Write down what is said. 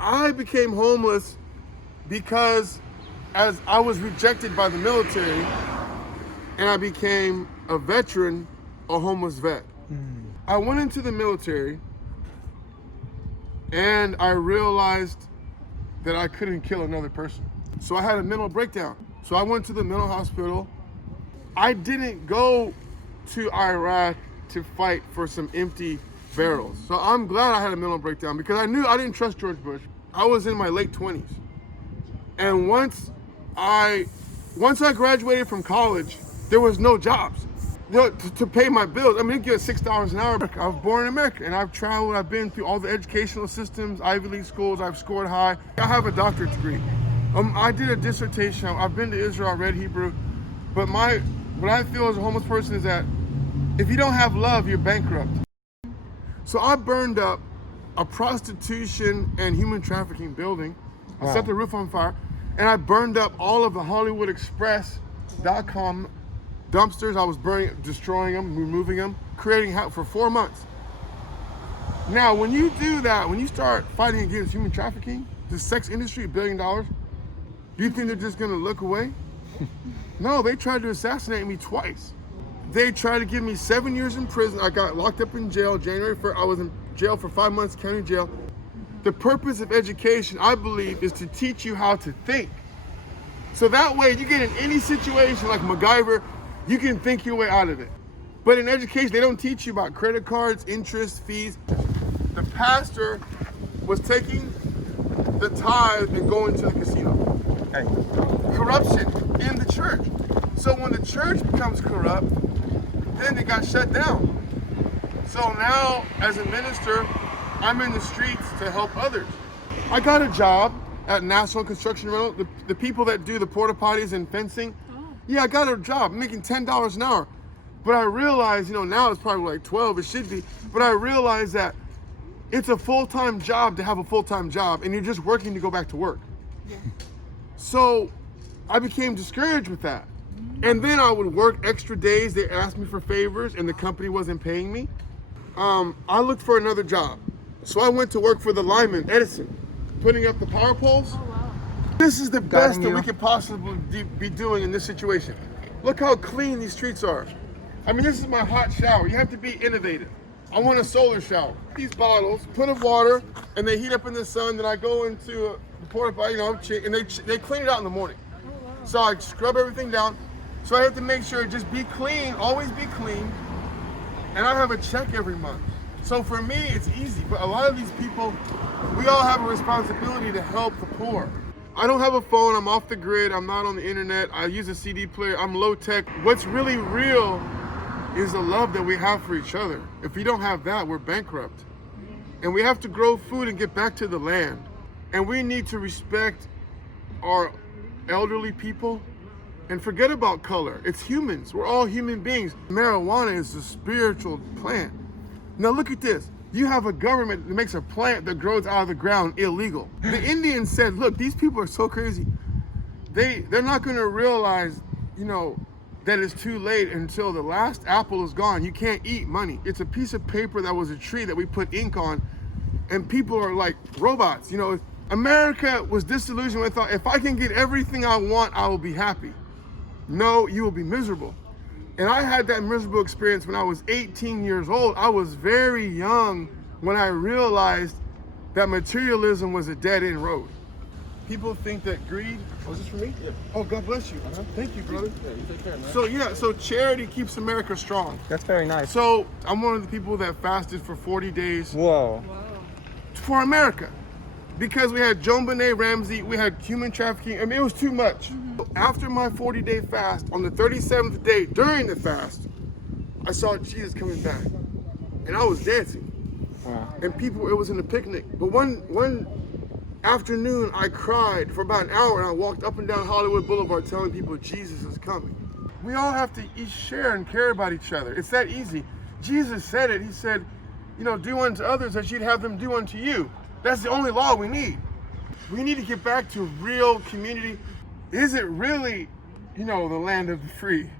I became homeless because as I was rejected by the military and I became a veteran, a homeless vet. I went into the military and I realized that I couldn't kill another person. So I had a mental breakdown. So I went to the mental hospital. I didn't go to Iraq to fight for some empty barrels. So I'm glad I had a mental breakdown because I knew I didn't trust George Bush. I was in my late 20s. And once I graduated from college, there was no jobs to pay my bills. I mean, they give $6 an hour. I was born in America and I've traveled. I've been through all the educational systems, Ivy League schools. I've scored high. I have a doctorate degree. I did a dissertation. I've been to Israel, I read Hebrew. But what I feel as a homeless person is that if you don't have love, you're bankrupt. So I burned up a prostitution and human trafficking building. I set the roof on fire, and I burned up all of the HollywoodExpress.com dumpsters. I was destroying them, removing them, creating for 4 months. Now, when you do that, when you start fighting against human trafficking, the sex industry, $1 billion, do you think they're just gonna look away? No, they tried to assassinate me twice. They tried to give me 7 years in prison. I got locked up in jail January 1st. I was in jail for 5 months, county jail. The purpose of education, I believe, is to teach you how to think. So that way you get in any situation like MacGyver, you can think your way out of it. But in education, they don't teach you about credit cards, interest, fees. The pastor was taking the tithe and going to the casino. Hey. Corruption in the church. So when the church becomes corrupt, then it got shut down. So now, as a minister, I'm in the streets to help others. I got a job at National Construction Rental, the people that do the porta potties and fencing. Yeah, I got a job making $10 an hour. But I realized, now it's probably like 12, it should be. But I realized that it's a full-time job to have a full-time job, and you're just working to go back to work. Yeah. So I became discouraged with that. And then I would work extra days. They asked me for favors and the company wasn't paying me. I looked for another job. So I went to work for the lineman, Edison, putting up the power poles. Oh, wow. This is the best that we could possibly be doing in this situation. Look how clean these streets are. I mean, this is my hot shower. You have to be innovative. I want a solar shower. These bottles, put of water, and they heat up in the sun. Then I go into a porta potty, and they clean it out in the morning. Oh, wow. So I scrub everything down. So I have to make sure just be clean, always be clean. And I have a check every month. So for me, it's easy. But a lot of these people, we all have a responsibility to help the poor. I don't have a phone. I'm off the grid. I'm not on the internet. I use a CD player. I'm low tech. What's really real is the love that we have for each other. If we don't have that, we're bankrupt. And we have to grow food and get back to the land. And we need to respect our elderly people and forget about color. It's humans. We're all human beings. Marijuana is a spiritual plant. Now look at this. You have a government that makes a plant that grows out of the ground illegal. The Indians said, look, these people are so crazy. They're not gonna realize, that it's too late until the last apple is gone. You can't eat money. It's a piece of paper that was a tree that we put ink on, and people are like robots. America was disillusioned with thought, if I can get everything I want, I will be happy. No, you will be miserable. And I had that miserable experience when I was 18 years old. I was very young when I realized that materialism was a dead-end road. People think that greed, is this for me? Yeah. Oh, God bless you. Thank you, brother. Yeah, you take care, man. So charity keeps America strong. That's very nice. So I'm one of the people that fasted for 40 days. Whoa. For America. Because we had Joan Benet Ramsey, we had human trafficking. I mean, it was too much. After my 40-day fast, on the 37th day during the fast, I saw Jesus coming back. And I was dancing. Wow. And it was in a picnic. But one afternoon, I cried for about an hour, and I walked up and down Hollywood Boulevard telling people Jesus is coming. We all have to share and care about each other. It's that easy. Jesus said it. He said, do unto others as you'd have them do unto you. That's the only law we need. We need to get back to real community. Is it really, the land of the free?